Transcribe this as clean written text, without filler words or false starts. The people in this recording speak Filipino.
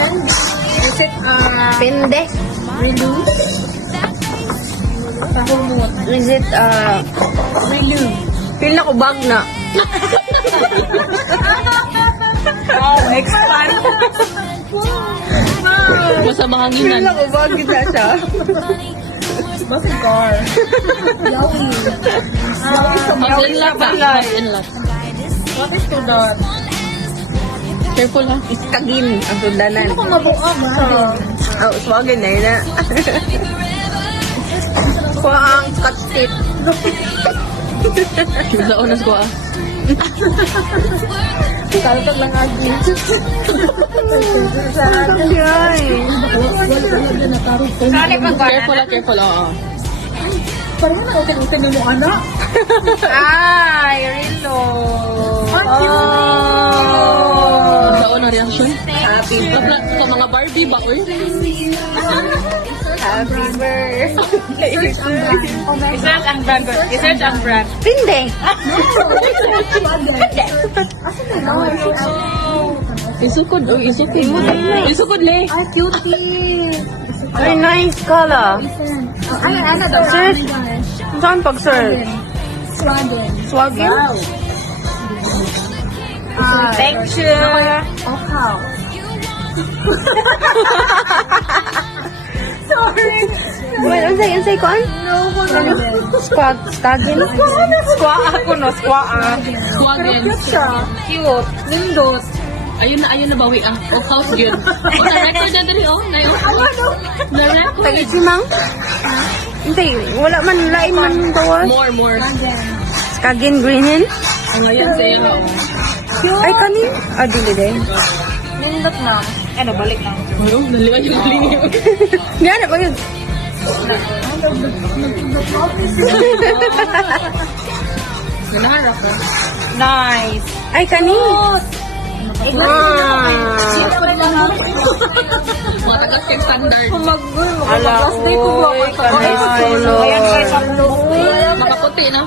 Is it, Pende. Rilu? Tahumot. Is it, Rilu. feel na ko bag na. Wow, expand. Basta Feel mahanginan. na ko bag kita siya. Basta car. Yawi. Hot and lot ba? Hot and lot. What is to that? Careful ha. Iskagin ang sundanan. Ano kung mabuang sa... Oh, swagin na yun na. Kuha ang katip. Sa onas ko ah. Kaltag lang agi. Careful ha, careful ah. Parang na utin-utin mo anak. Ay, Rilo. Sa onas reaction. Happy Sa mga Barbie ba? Uy. Happy birthday. Isearch ang brand. Isearch ang brand. Pinde. Isukod. Uy, isukod. Isukod le. Ay, cutie. Very nice color. Ano daw? Search. Saan pag-search? Swagen. Swagin? Thank you. Oh, how? Sorry. Wait, unsay ko an? Skagin? Squaw ako no, squaw. Swagen. Cute. Nindot. Ayun na bawi ah. Oh, house good. O, na-record na dali oh. Ngayon. Na-record. Tag-ichimang? Unsay, wala man, lain man tawas. More. Skagin greenin? Ang ngayon sa'yo. Ay, kanin? Ah, dili din. Nindot na. Ano, balik lang. Ayun, naliwan yung galing yun. Yan, ba yun? Nanaharap ka. Nice. Ay, kanin? Matagas kang standard. Mag-bird. Ala, Mag-birthday ko ba? oy, kanay solo. Ayan guys, ang look. Makaputi na.